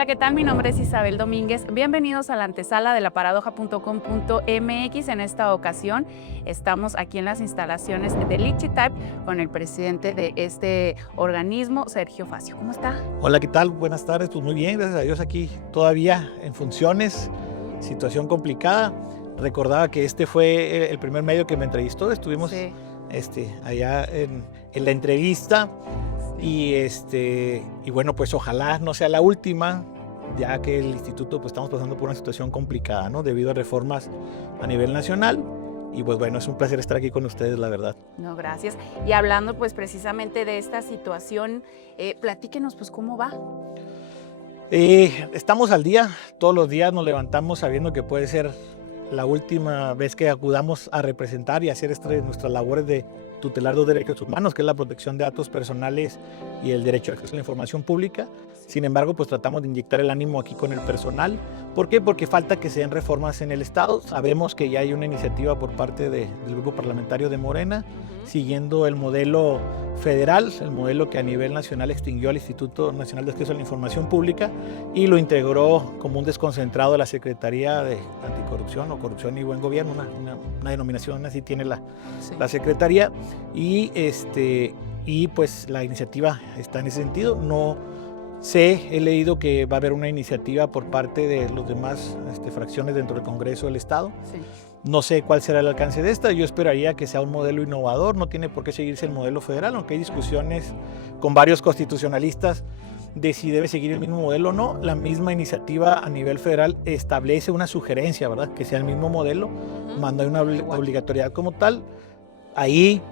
Hola, ¿qué tal? Mi nombre es Isabel Domínguez. Bienvenidos a la antesala de laparadoja.com.mx. En esta ocasión estamos aquí en las instalaciones de Lichitype con el presidente de este organismo, Sergio Facio. ¿Cómo está? Hola, ¿qué tal? Buenas tardes. Pues muy bien, gracias a Dios aquí todavía en funciones, situación complicada. Recordaba que este fue el primer medio que me entrevistó. Estuvimos Sí. allá en la entrevista y bueno, pues ojalá no sea la última, ya que el instituto pues estamos pasando por una situación complicada, ¿no? Debido a reformas a nivel nacional. Y pues bueno, es un placer estar aquí con ustedes, la verdad. No, gracias. Y hablando pues precisamente de esta situación, platíquenos pues cómo va. Estamos al día, todos los días nos levantamos sabiendo que puede ser la última vez que acudamos a representar y hacer nuestras labores de tutelar los derechos humanos, que es la protección de datos personales y el derecho a acceso a la información pública. Sin embargo, pues tratamos de inyectar el ánimo aquí con el personal. ¿Por qué? Porque falta que se den reformas en el Estado. Sabemos que ya hay una iniciativa por parte del grupo parlamentario de Morena, siguiendo el modelo federal, el modelo que a nivel nacional extinguió al Instituto Nacional de Acceso a la Información Pública y lo integró como un desconcentrado de la Secretaría de Anticorrupción o Corrupción y Buen Gobierno, una denominación así tiene la Secretaría, y pues la iniciativa está en ese sentido. No sé, he leído que va a haber una iniciativa por parte de los demás fracciones dentro del Congreso del Estado. Sí. No sé cuál será el alcance de esta. Yo esperaría que sea un modelo innovador. No tiene por qué seguirse el modelo federal, aunque hay discusiones con varios constitucionalistas de si debe seguir el mismo modelo o no. La misma iniciativa a nivel federal establece una sugerencia, ¿verdad? Que sea el mismo modelo, manda una obligatoriedad como tal. Ahí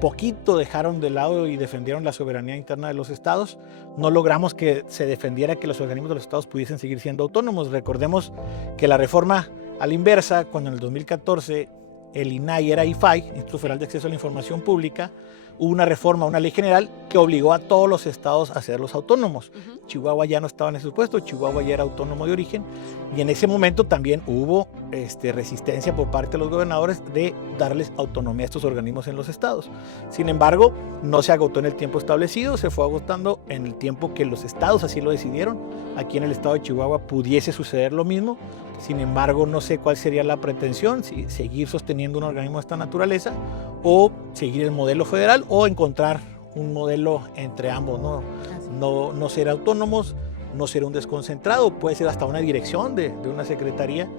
poquito dejaron de lado y defendieron la soberanía interna de los estados. No logramos que se defendiera que los organismos de los estados pudiesen seguir siendo autónomos. Recordemos que la reforma a la inversa, cuando en el 2014 el INAI era IFAI, Instituto Federal de Acceso a la Información Pública, hubo una reforma, una ley general que obligó a todos los estados a hacerlos autónomos. Chihuahua ya no estaba en ese supuesto, Chihuahua ya era autónomo de origen, y en ese momento también hubo resistencia por parte de los gobernadores de darles autonomía a estos organismos en los estados. Sin embargo, no se agotó en el tiempo establecido, se fue agotando en el tiempo que los estados así lo decidieron. Aquí en el estado de Chihuahua pudiese suceder lo mismo. Sin embargo, no sé cuál sería la pretensión, si seguir sosteniendo un organismo de esta naturaleza o seguir el modelo federal o encontrar un modelo entre ambos, no ser autónomos, no ser un desconcentrado, puede ser hasta una dirección de una secretaría,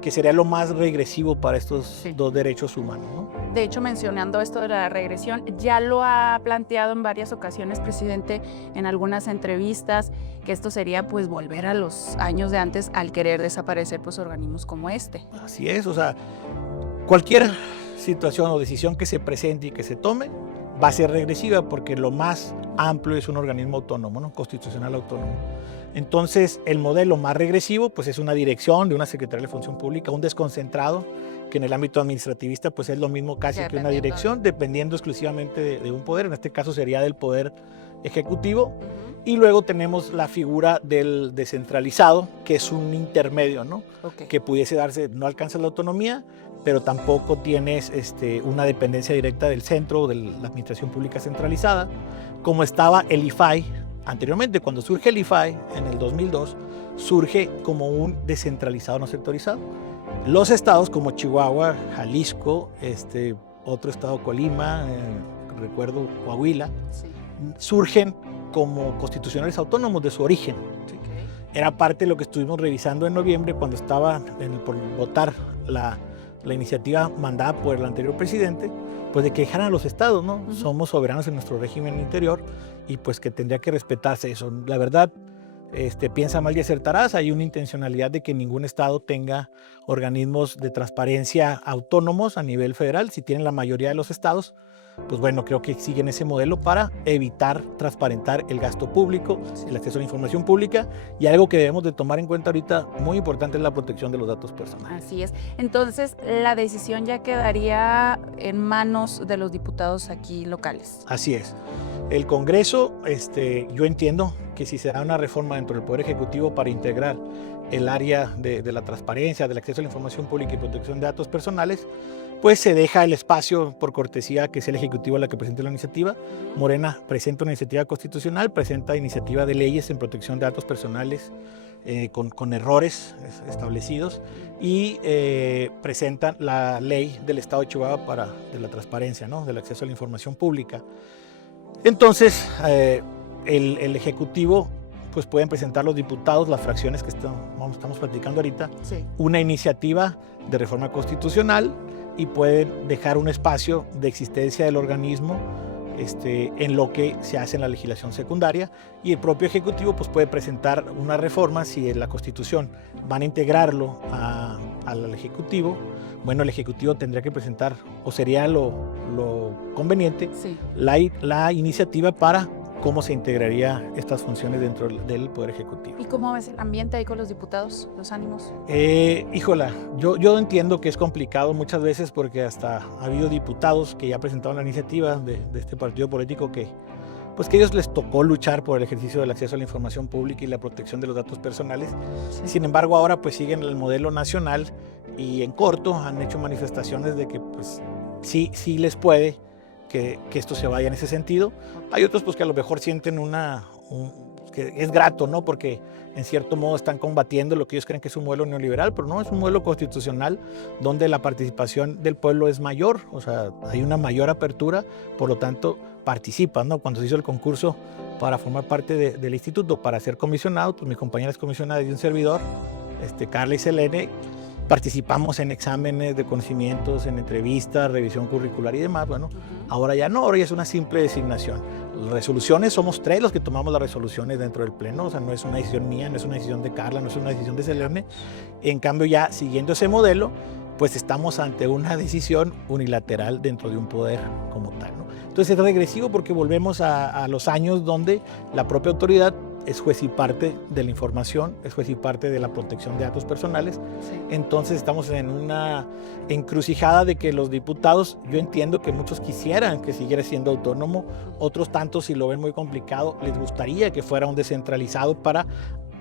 que sería lo más regresivo para estos dos derechos humanos, ¿no? De hecho, mencionando esto de la regresión, ya lo ha planteado en varias ocasiones, presidente, en algunas entrevistas, que esto sería pues volver a los años de antes al querer desaparecer pues organismos como este. Así es, o sea, cualquier situación o decisión que se presente y que se tome va a ser regresiva porque lo más amplio es un organismo autónomo, ¿no? Constitucional autónomo. Entonces, el modelo más regresivo pues es una dirección de una Secretaría de Función Pública, un desconcentrado, que en el ámbito administrativista pues es lo mismo casi que una dirección, dependiendo exclusivamente de un poder, en este caso sería del Poder Ejecutivo. Y luego tenemos la figura del descentralizado, que es un intermedio, ¿no? Que pudiese darse, no alcanza la autonomía, pero tampoco tienes una dependencia directa del centro, de la administración pública centralizada, como estaba el IFAI anteriormente. Cuando surge el IFAI en el 2002, surge como un descentralizado no sectorizado. Los estados como Chihuahua, Jalisco, otro estado Colima, recuerdo Coahuila, surgen como constitucionales autónomos de su origen. Era parte de lo que estuvimos revisando en noviembre cuando estaba por votar la iniciativa mandada por el anterior presidente, pues de que dejaran a los estados, ¿no? Somos soberanos en nuestro régimen interior y pues que tendría que respetarse eso. La verdad, piensa mal y acertarás. Hay una intencionalidad de que ningún estado tenga organismos de transparencia autónomos a nivel federal. Si tienen la mayoría de los estados, pues bueno, creo que siguen ese modelo para evitar transparentar el gasto público, el acceso a la información pública, y algo que debemos de tomar en cuenta ahorita muy importante es la protección de los datos personales. Así es. Entonces, la decisión ya quedaría en manos de los diputados aquí locales. Así es. El Congreso, yo entiendo que si se da una reforma dentro del Poder Ejecutivo para integrar el área de la transparencia, del acceso a la información pública y protección de datos personales, pues se deja el espacio por cortesía que sea el Ejecutivo la que presente la iniciativa. Morena presenta una iniciativa constitucional, presenta iniciativa de leyes en protección de datos personales con errores establecidos y presentan la ley del Estado de Chihuahua de la transparencia, ¿no? Del acceso a la información pública. Entonces, el Ejecutivo pues pueden presentar los diputados, las fracciones que estamos platicando ahorita, sí, una iniciativa de reforma constitucional y pueden dejar un espacio de existencia del organismo en lo que se hace en la legislación secundaria, y el propio Ejecutivo pues puede presentar una reforma si en la Constitución van a integrarlo al Ejecutivo. Bueno, el Ejecutivo tendría que presentar, o sería lo conveniente, sí, la iniciativa para cómo se integraría estas funciones dentro del Poder Ejecutivo. ¿Y cómo ves el ambiente ahí con los diputados, los ánimos? Híjola, yo entiendo que es complicado muchas veces porque hasta ha habido diputados que ya presentaron la iniciativa de este partido político que ellos les tocó luchar por el ejercicio del acceso a la información pública y la protección de los datos personales. Sí. Sin embargo, ahora pues siguen el modelo nacional y en corto han hecho manifestaciones de que pues sí les puede que esto se vaya en ese sentido. Hay otros pues que a lo mejor sienten que es grato, ¿no? Porque en cierto modo están combatiendo lo que ellos creen que es un modelo neoliberal, pero no, es un modelo constitucional donde la participación del pueblo es mayor, o sea, hay una mayor apertura, por lo tanto participan, ¿no? Cuando se hizo el concurso para formar parte del instituto, para ser comisionado, pues mis compañeras comisionadas y un servidor, Carla y Selene, participamos en exámenes de conocimientos, en entrevistas, revisión curricular y demás. Bueno, ahora ya no, ahora ya es una simple designación. Las resoluciones, somos 3 los que tomamos las resoluciones dentro del pleno, o sea, no es una decisión mía, no es una decisión de Carla, no es una decisión de Selene. En cambio, ya siguiendo ese modelo, pues estamos ante una decisión unilateral dentro de un poder como tal, ¿no? Entonces es regresivo porque volvemos a los años donde la propia autoridad es juez y parte de la información, es juez y parte de la protección de datos personales. Sí. Entonces estamos en una encrucijada de que los diputados, yo entiendo que muchos quisieran que siguiera siendo autónomo, otros tantos, si lo ven muy complicado, les gustaría que fuera un descentralizado para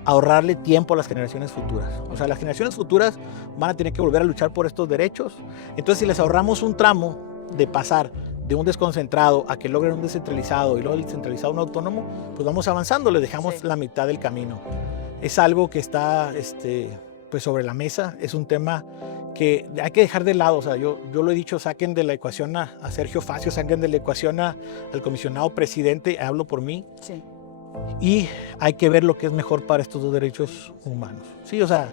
ahorrarle tiempo a las generaciones futuras. O sea, las generaciones futuras van a tener que volver a luchar por estos derechos. Entonces, si les ahorramos un tramo de pasar de un desconcentrado a que logren un descentralizado y luego el descentralizado a un autónomo, pues vamos avanzando, les dejamos la mitad del camino. Es algo que está pues sobre la mesa, es un tema que hay que dejar de lado. O sea, yo lo he dicho, saquen de la ecuación a Sergio Facio, saquen de la ecuación al comisionado presidente, hablo por mí, Sí. y hay que ver lo que es mejor para estos dos derechos humanos. Sí, o sea,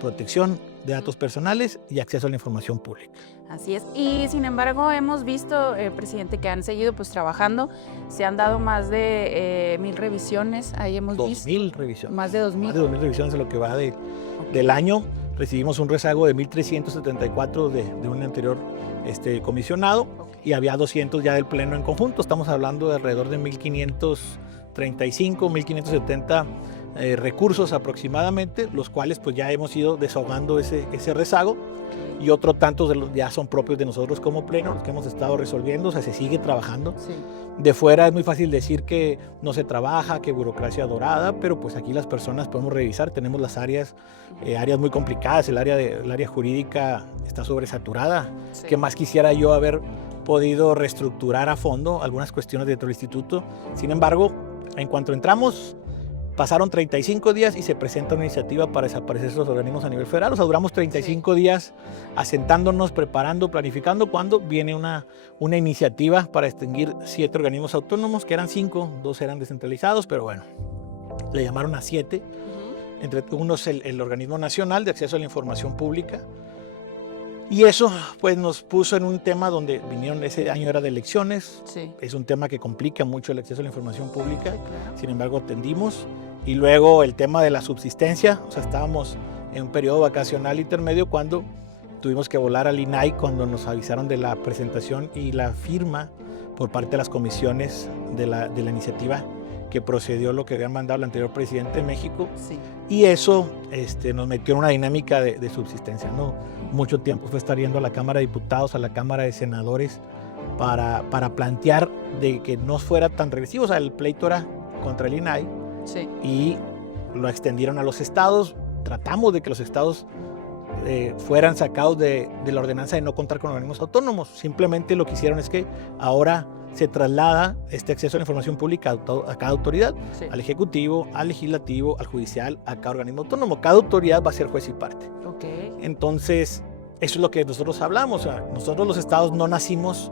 protección de datos personales y acceso a la información pública. Así es. Y sin embargo, hemos visto, presidente, que han seguido pues trabajando. Se han dado más de 1000 revisiones. Ahí hemos visto. 2000 revisiones. Más de 2000. Más de 2000 revisiones de lo que va del año. Recibimos un rezago de 1374 de un anterior comisionado, y había 200 ya del pleno en conjunto. Estamos hablando de alrededor de 1535, 1570 recursos aproximadamente, los cuales pues ya hemos ido desahogando ese rezago, y otro tantos ya son propios de nosotros como pleno, los que hemos estado resolviendo. O sea, se sigue trabajando. Sí. De fuera es muy fácil decir que no se trabaja, que burocracia dorada, pero pues aquí las personas podemos revisar, tenemos las áreas muy complicadas, el área jurídica está sobresaturada. Sí. ¿Qué más quisiera yo haber podido reestructurar a fondo algunas cuestiones dentro del instituto? Sin embargo, en cuanto entramos, pasaron 35 días y se presenta una iniciativa para desaparecer esos organismos a nivel federal. O sea, duramos 35 días asentándonos, preparando, planificando, cuando viene una iniciativa para extinguir 7 organismos autónomos, que eran 5, 2 eran descentralizados, pero bueno, le llamaron a 7. Entre unos el Organismo Nacional de Acceso a la Información Pública. Y eso pues nos puso en un tema donde vinieron, ese año era de elecciones. Sí. Es un tema que complica mucho el acceso a la información pública. Sí, claro. Sin embargo, atendimos. Y luego el tema de la subsistencia, o sea, estábamos en un periodo vacacional intermedio cuando tuvimos que volar al INAI, cuando nos avisaron de la presentación y la firma por parte de las comisiones de la iniciativa que procedió lo que había mandado el anterior presidente de México. Sí. Y eso nos metió en una dinámica de subsistencia, ¿no? Mucho tiempo fue estar yendo a la Cámara de Diputados, a la Cámara de Senadores, para plantear de que no fuera tan regresivo. O sea, el pleito era contra el INAI. Sí. Y lo extendieron a los estados. Tratamos de que los estados fueran sacados de la ordenanza de no contar con organismos autónomos. Simplemente lo que hicieron es que ahora se traslada este acceso a la información pública a cada autoridad, Sí. al Ejecutivo, al Legislativo, al Judicial, a cada organismo autónomo. Cada autoridad va a ser juez y parte. Ok. Entonces, eso es lo que nosotros hablamos. O sea, nosotros los estados no nacimos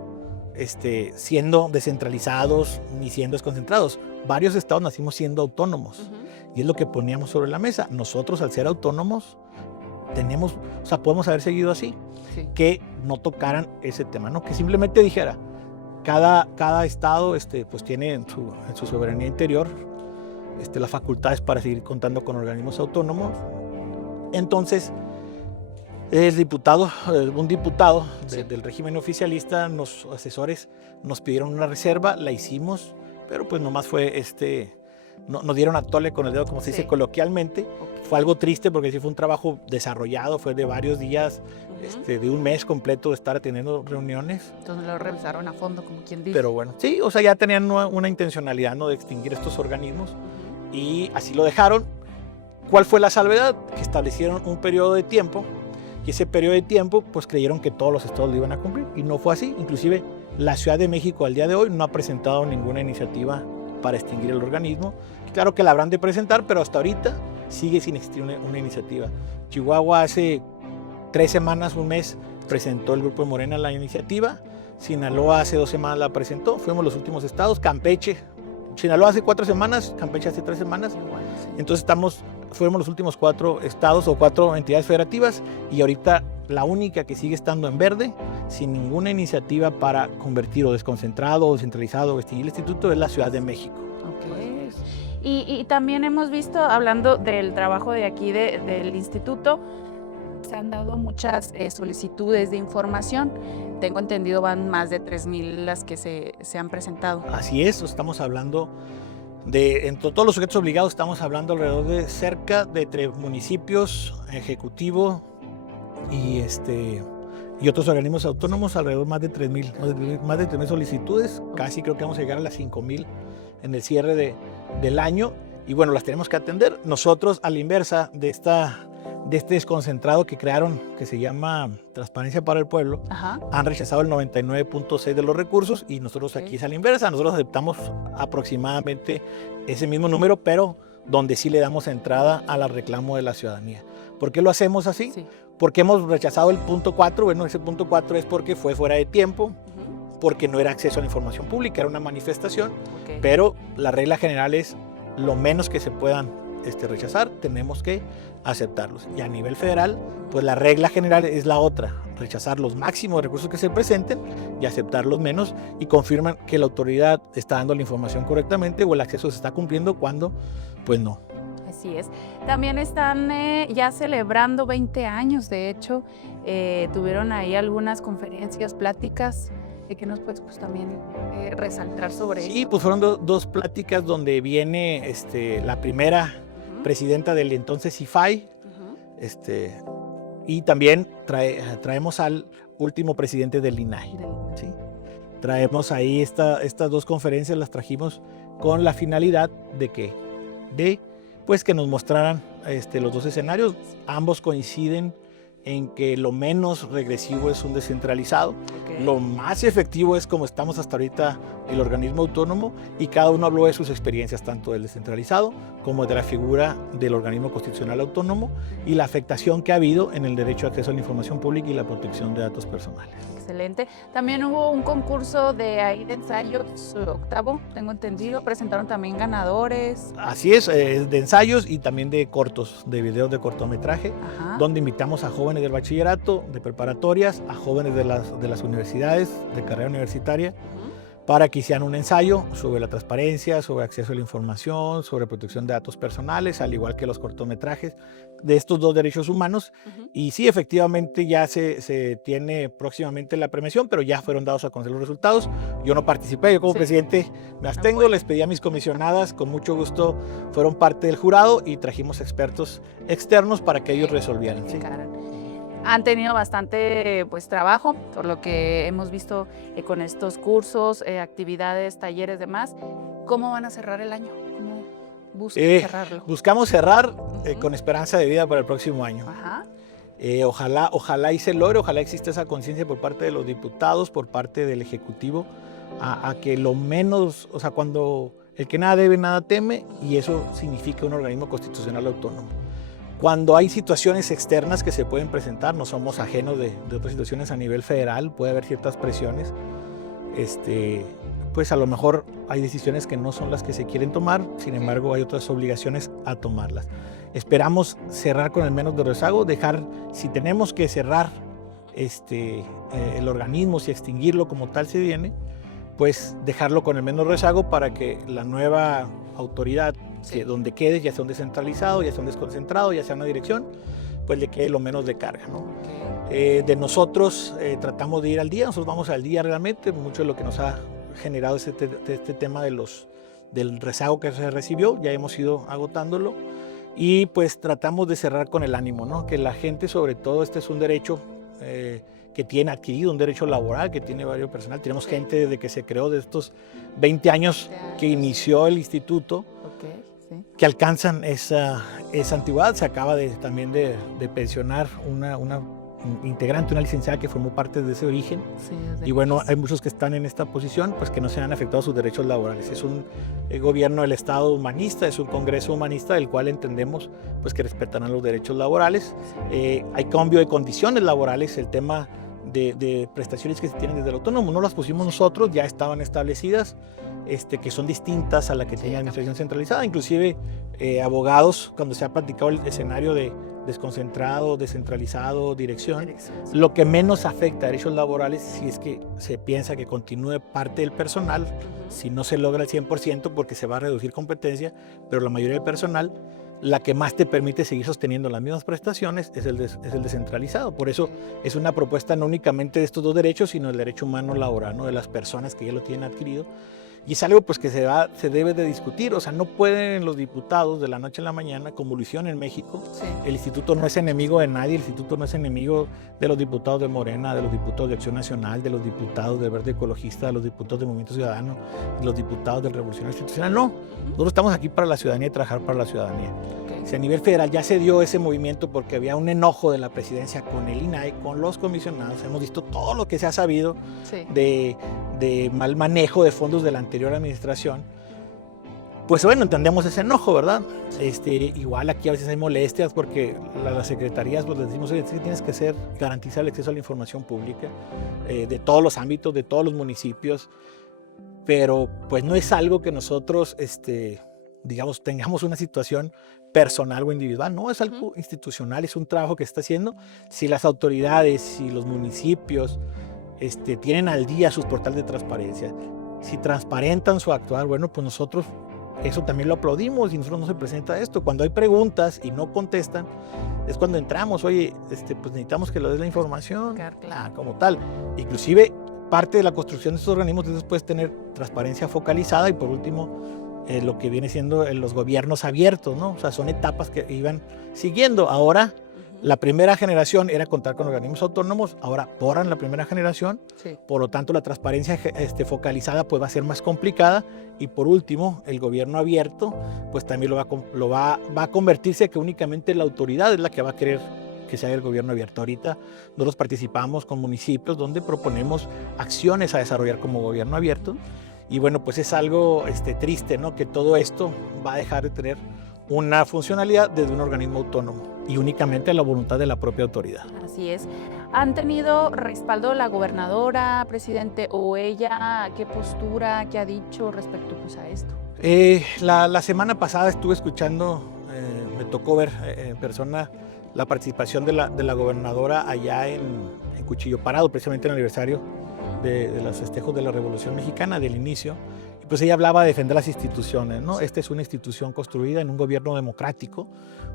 siendo descentralizados ni siendo desconcentrados. Varios estados nacimos siendo autónomos. Ujú. Y es lo que poníamos sobre la mesa. Nosotros, al ser autónomos, podemos haber seguido así, Sí. que no tocaran ese tema, ¿no? Que simplemente dijera, cada estado pues tiene en su soberanía interior las facultades para seguir contando con organismos autónomos. Entonces, un diputado Sí. del régimen oficialista, los asesores nos pidieron una reserva, la hicimos, pero pues nomás fue nos dieron a tole con el dedo, como se dice Sí. coloquialmente. Ok. Fue algo triste porque sí fue un trabajo desarrollado, fue de varios días, Ujú. de un mes completo de estar atendiendo reuniones. Entonces lo revisaron a fondo, como quien dice. Pero bueno, sí, o sea, ya tenían una intencionalidad, ¿no?, de extinguir estos organismos Ujú. y así lo dejaron. ¿Cuál fue la salvedad? Que establecieron un periodo de tiempo y ese periodo de tiempo pues creyeron que todos los estados lo iban a cumplir y no fue así. Inclusive la Ciudad de México al día de hoy no ha presentado ninguna iniciativa para extinguir el organismo. Claro que la habrán de presentar, pero hasta ahorita sigue sin existir una iniciativa. Chihuahua hace 3 semanas, un mes, presentó el grupo de Morena la iniciativa. Sinaloa hace 2 semanas la presentó. Fuimos los últimos estados. Campeche, Sinaloa hace 4 semanas, Campeche hace 3 semanas. Igual, sí. Entonces fuimos los últimos 4 estados o 4 entidades federativas y ahorita la única que sigue estando en verde, sin ninguna iniciativa para convertir o desconcentrado o descentralizado o extinguir el instituto, es la Ciudad de México. Ok. Y también hemos visto, hablando del trabajo de aquí del instituto, se han dado muchas solicitudes de información. Tengo entendido van más de 3,000 las que se han presentado. Así es, estamos hablando entre todos los sujetos obligados, estamos hablando alrededor de cerca de 3 municipios, ejecutivo y otros organismos autónomos, alrededor más de 3,000 solicitudes. Casi creo que vamos a llegar a las 5,000 en el cierre del año y bueno, las tenemos que atender. Nosotros, a la inversa de este desconcentrado que crearon, que se llama Transparencia para el Pueblo, Ajá. han rechazado el 99.6 de los recursos y nosotros aquí es a la inversa. Nosotros aceptamos aproximadamente ese mismo número, pero donde sí le damos entrada al reclamo de la ciudadanía. ¿Por qué lo hacemos así? Sí. Porque hemos rechazado el punto 4. Bueno, ese punto 4 es porque fue fuera de tiempo, Ujú. porque no era acceso a la información pública, era una manifestación, Ok. pero la regla general es lo menos que se puedan rechazar, tenemos que aceptarlos. Y a nivel federal, pues la regla general es la otra, rechazar los máximos recursos que se presenten y aceptar los menos, y confirman que la autoridad está dando la información correctamente o el acceso se está cumpliendo cuando, pues no. Así es. También están ya celebrando 20 años, de hecho, tuvieron ahí algunas conferencias, pláticas. ¿Qué nos puedes también resaltar sobre eso? Sí, pues fueron dos pláticas donde viene la primera Ujú. presidenta del entonces IFAI, Ujú. y también traemos al último presidente del INAI. ¿Sí? Traemos ahí estas 2 conferencias, las trajimos con la finalidad de que nos mostraran los 2 escenarios. Ambos coinciden en que lo menos regresivo es un descentralizado, Ok. lo más efectivo es como estamos hasta ahorita el organismo autónomo, y cada uno habló de sus experiencias, tanto del descentralizado como de la figura del organismo constitucional autónomo y la afectación que ha habido en el derecho a acceso a la información pública y la protección de datos personales. Excelente. También hubo un concurso de ensayos octavo, tengo entendido. Presentaron también ganadores. Así es, de ensayos y también de cortos, de videos de cortometraje, Ajá. donde invitamos a jóvenes del bachillerato, de preparatorias, a jóvenes de las universidades, de carrera universitaria, Ujú. para que hicieran un ensayo sobre la transparencia, sobre acceso a la información, sobre protección de datos personales, al igual que los cortometrajes de estos 2 derechos humanos. Ujú. Y sí, efectivamente ya se tiene próximamente la premiación, pero ya fueron dados a conocer los resultados. Yo no participé, yo como Sí. presidente me abstengo, les pedí a mis comisionadas, con mucho gusto fueron parte del jurado y trajimos expertos externos para que ellos resolvieran. ¿Sí? Han tenido bastante trabajo, por lo que hemos visto con estos cursos, actividades, talleres, demás. ¿Cómo van a cerrar el año? ¿Cómo buscan cerrarlo? Buscamos cerrar Ujú. con esperanza de vida para el próximo año. Ajá. Ojalá y se logre, ojalá exista esa conciencia por parte de los diputados, por parte del Ejecutivo, a que lo menos, o sea, cuando el que nada debe, nada teme, y eso significa un organismo constitucional autónomo. Cuando hay situaciones externas que se pueden presentar, no somos ajenos de otras situaciones a nivel federal, puede haber ciertas presiones, pues a lo mejor hay decisiones que no son las que se quieren tomar, sin embargo hay otras obligaciones a tomarlas. Esperamos cerrar con el menos de rezago, dejar, si tenemos que cerrar el organismo, si extinguirlo como tal se viene, pues dejarlo con el menos rezago para que la nueva autoridad, que donde quede, ya sea un descentralizado, ya sea un desconcentrado, ya sea una dirección, pues le quede lo menos de carga, ¿no? De nosotros tratamos de ir al día, nosotros vamos al día realmente, mucho de lo que nos ha generado este tema del rezago que se recibió, ya hemos ido agotándolo, y pues tratamos de cerrar con el ánimo, ¿no? Que la gente, sobre todo, este es un derecho que tiene adquirido, un derecho laboral que tiene varios personal. Tenemos gente desde que se creó, de estos 20 años que inició el instituto, que alcanzan esa antigüedad. Se acaba también de pensionar una integrante, una licenciada que formó parte de ese origen. Y bueno, hay muchos que están en esta posición, pues que no se han afectado sus derechos laborales. Es un gobierno del Estado humanista, es un Congreso humanista del cual entendemos pues que respetarán los derechos laborales. Hay cambio de condiciones laborales, el tema de prestaciones que se tienen desde el autónomo, no las pusimos nosotros, ya estaban establecidas, que son distintas a la que tiene la administración centralizada. Inclusive abogados, cuando se ha platicado el escenario de desconcentrado, descentralizado, dirección, lo que menos afecta a derechos laborales si es que se piensa que continúe parte del personal, si no se logra el 100% porque se va a reducir competencia, pero la mayoría del personal, la que más te permite seguir sosteniendo las mismas prestaciones es el descentralizado. Por eso es una propuesta no únicamente de estos dos derechos, sino el derecho humano laboral, ¿no? De las personas que ya lo tienen adquirido. Y es algo pues que se debe de discutir, o sea, no pueden los diputados de la noche a la mañana, como lo hicieron en México. El instituto no es enemigo de nadie, el instituto no es enemigo de los diputados de Morena, de los diputados de Acción Nacional, de los diputados del Verde Ecologista, de los diputados del Movimiento Ciudadano, de los diputados del Revolucionario Institucional. No, nosotros estamos aquí para la ciudadanía y trabajar para la ciudadanía. Si a nivel federal ya se dio ese movimiento porque había un enojo de la presidencia con el INAI, con los comisionados, hemos visto todo lo que se ha sabido de mal manejo de fondos de la anterior administración, pues bueno, entendemos ese enojo, ¿verdad? Igual aquí a veces hay molestias porque las secretarías pues les decimos, oye, tienes que garantizar el acceso a la información pública de todos los ámbitos, de todos los municipios, pero pues no es algo que nosotros, digamos, tengamos una situación personal o individual, no, es algo institucional, es un trabajo que se está haciendo. Si las autoridades, si los municipios tienen al día sus portales de transparencia, si transparentan su actuar, bueno, pues nosotros eso también lo aplaudimos y nosotros no se presenta esto. Cuando hay preguntas y no contestan, es cuando entramos, oye, pues necesitamos que lo des la información, como tal. Inclusive, parte de la construcción de estos organismos es después tener transparencia focalizada y por último, lo que viene siendo los gobiernos abiertos, ¿no? O sea, son etapas que iban siguiendo. Ahora, la primera generación era contar con organismos autónomos, ahora borran la primera generación, por lo tanto la transparencia focalizada pues va a ser más complicada y por último el gobierno abierto pues también va a convertirse que únicamente la autoridad es la que va a querer que se haga el gobierno abierto. Ahorita nosotros participamos con municipios donde proponemos acciones a desarrollar como gobierno abierto y bueno, pues es algo triste, ¿no? Que todo esto va a dejar de tener una funcionalidad desde un organismo autónomo y únicamente a la voluntad de la propia autoridad. Así es. ¿Han tenido respaldo la gobernadora, presidente, o ella? ¿Qué postura, qué ha dicho respecto pues, a esto? La semana pasada estuve escuchando, me tocó ver en persona la participación de la gobernadora allá en Cuchillo Parado, precisamente en el aniversario de los festejos de la Revolución Mexicana, del inicio. Pues ella hablaba de defender las instituciones, ¿no? Esta es una institución construida en un gobierno democrático.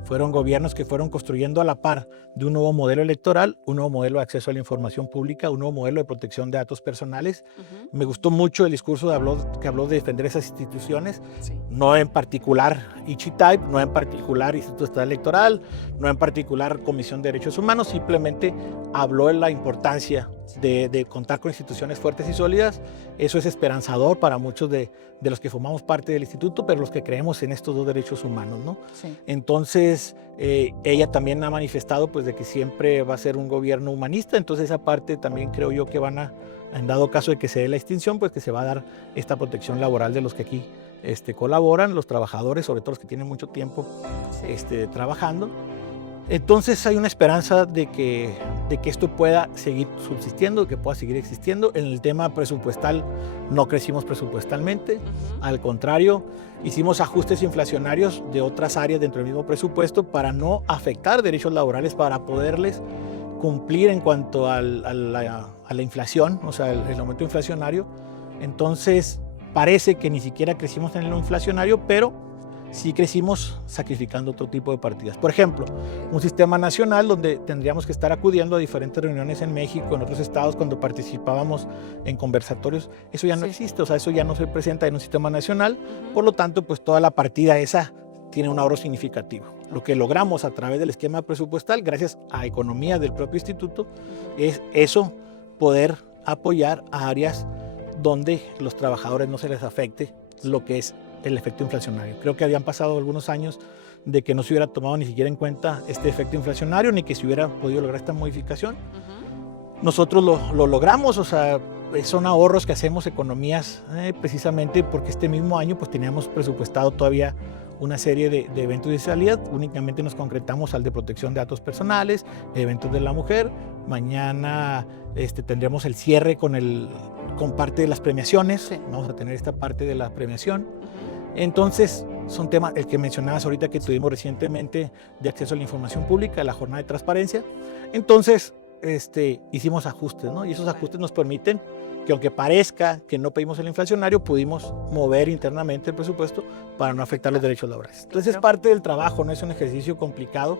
Fueron gobiernos que fueron construyendo a la par de un nuevo modelo electoral, un nuevo modelo de acceso a la información pública, un nuevo modelo de protección de datos personales. Me gustó mucho el discurso que habló de defender esas instituciones, no en particular Ichitype, no en particular Instituto Estatal Electoral, no en particular Comisión de Derechos Humanos, simplemente habló de la importancia de contar con instituciones fuertes y sólidas. Eso es esperanzador para muchos de los que formamos parte del instituto, pero los que creemos en estos dos derechos humanos, ¿no? Sí. Entonces, ella también ha manifestado pues, de que siempre va a ser un gobierno humanista, entonces esa parte también creo yo que en dado caso de que se dé la extinción, pues que se va a dar esta protección laboral de los que aquí colaboran, los trabajadores, sobre todo los que tienen mucho tiempo trabajando. Entonces hay una esperanza de que esto pueda seguir subsistiendo, que pueda seguir existiendo. En el tema presupuestal no crecimos presupuestalmente, al contrario, hicimos ajustes inflacionarios de otras áreas dentro del mismo presupuesto para no afectar derechos laborales, para poderles cumplir en cuanto a la inflación, o sea, el aumento inflacionario. Entonces parece que ni siquiera crecimos en lo inflacionario, pero sí crecimos sacrificando otro tipo de partidas. Por ejemplo, un sistema nacional donde tendríamos que estar acudiendo a diferentes reuniones en México, en otros estados, cuando participábamos en conversatorios, eso ya no existe, o sea, eso ya no se presenta en un sistema nacional, por lo tanto, pues toda la partida esa tiene un ahorro significativo. Lo que logramos a través del esquema presupuestal, gracias a economía del propio instituto, es eso, poder apoyar a áreas donde los trabajadores no se les afecte lo que es el efecto inflacionario. Creo que habían pasado algunos años de que no se hubiera tomado ni siquiera en cuenta este efecto inflacionario, ni que se hubiera podido lograr esta modificación. Nosotros lo logramos, o sea, son ahorros que hacemos, economías, precisamente porque este mismo año pues teníamos presupuestado todavía una serie de eventos de salida. Únicamente nos concretamos al de protección de datos personales, eventos de la mujer. Mañana tendremos el cierre con parte de las premiaciones. Sí. Vamos a tener esta parte de la premiación. Entonces, son temas, el que mencionabas ahorita que tuvimos recientemente de acceso a la información pública, la jornada de transparencia. Entonces, hicimos ajustes, ¿no? Y esos ajustes nos permiten que, aunque parezca que no pedimos el inflacionario, pudimos mover internamente el presupuesto para no afectar los derechos laborales. Entonces, es parte del trabajo, no es un ejercicio complicado.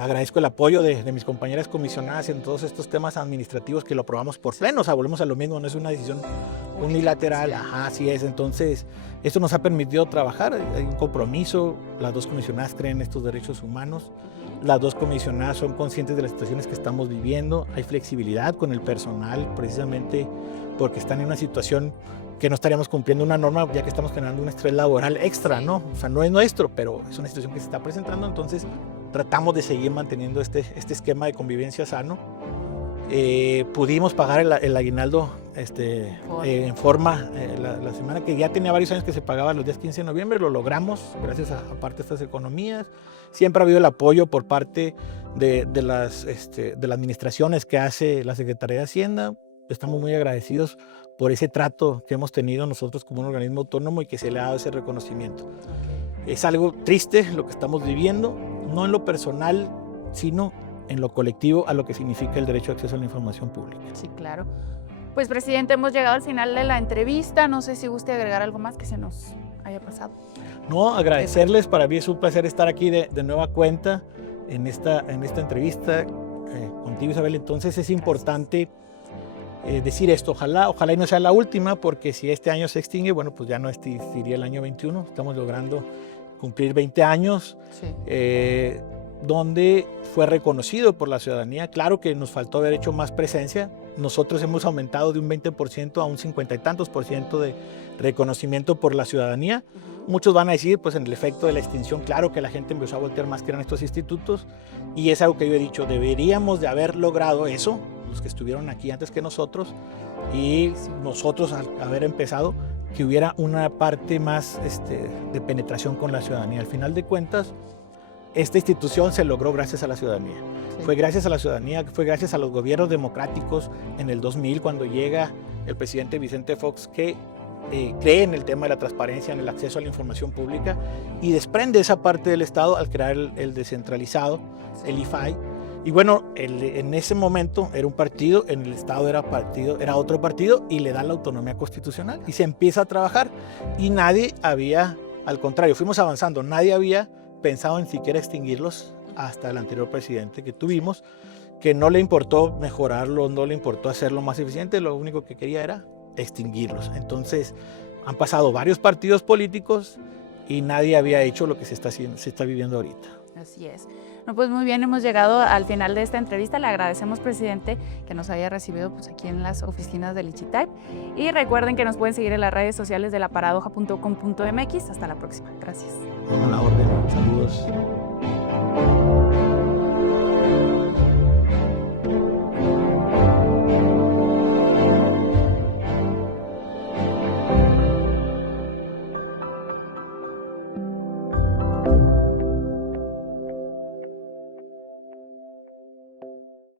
Agradezco el apoyo de mis compañeras comisionadas en todos estos temas administrativos que lo aprobamos por pleno, o sea, volvemos a lo mismo, no es una decisión unilateral, ajá, así es. Entonces, esto nos ha permitido trabajar, hay un compromiso, las dos comisionadas creen en estos derechos humanos, las dos comisionadas son conscientes de las situaciones que estamos viviendo, hay flexibilidad con el personal, precisamente porque están en una situación que no estaríamos cumpliendo una norma, ya que estamos generando un estrés laboral extra, ¿no? O sea, no es nuestro, pero es una situación que se está presentando, entonces tratamos de seguir manteniendo este esquema de convivencia sano. Pudimos pagar el aguinaldo en forma la semana que ya tenía varios años que se pagaba los días 15 de noviembre, lo logramos gracias a parte de estas economías. Siempre ha habido el apoyo por parte de las administraciones que hace la Secretaría de Hacienda. Estamos muy agradecidos por ese trato que hemos tenido nosotros como un organismo autónomo y que se le ha dado ese reconocimiento. Es algo triste lo que estamos viviendo, no en lo personal, sino en lo colectivo, a lo que significa el derecho de acceso a la información pública. Sí, claro. Pues, presidente, hemos llegado al final de la entrevista. No sé si guste agregar algo más que se nos haya pasado. No, agradecerles. Para mí es un placer estar aquí de nueva cuenta en esta entrevista contigo, Isabel. Entonces es importante decir esto. Ojalá y no sea la última, porque si este año se extingue, bueno, pues ya no existiría el año 21. Estamos logrando cumplir 20 años. Sí. Donde fue reconocido por la ciudadanía. Claro que nos faltó haber hecho más presencia. Nosotros hemos aumentado de un 20% a un 50 y tantos % de reconocimiento por la ciudadanía. Muchos van a decir, pues en el efecto de la extinción, claro que la gente empezó a voltear más que eran estos institutos, y es algo que yo he dicho, deberíamos de haber logrado eso, los que estuvieron aquí antes que nosotros, y nosotros al haber empezado, que hubiera una parte más de penetración con la ciudadanía. Al final de cuentas, esta institución se logró gracias a la ciudadanía. Sí. Fue gracias a la ciudadanía, fue gracias a los gobiernos democráticos en el 2000, cuando llega el presidente Vicente Fox, que cree en el tema de la transparencia, en el acceso a la información pública, y desprende esa parte del Estado al crear el descentralizado, sí. El IFAI. Y bueno, en ese momento era un partido, en el Estado era otro partido, y le da la autonomía constitucional, y se empieza a trabajar, y nadie había, al contrario, fuimos avanzando, nadie había pensado en siquiera extinguirlos hasta el anterior presidente que tuvimos, que no le importó mejorarlo, no le importó hacerlo más eficiente, lo único que quería era extinguirlos. Entonces han pasado varios partidos políticos y nadie había hecho lo que se está viviendo ahorita. Así es. No, pues muy bien, hemos llegado al final de esta entrevista. Le agradecemos, presidente, que nos haya recibido pues, aquí en las oficinas de Lichitype. Y recuerden que nos pueden seguir en las redes sociales de laparadoja.com.mx. Hasta la próxima. Gracias. A la orden. Saludos.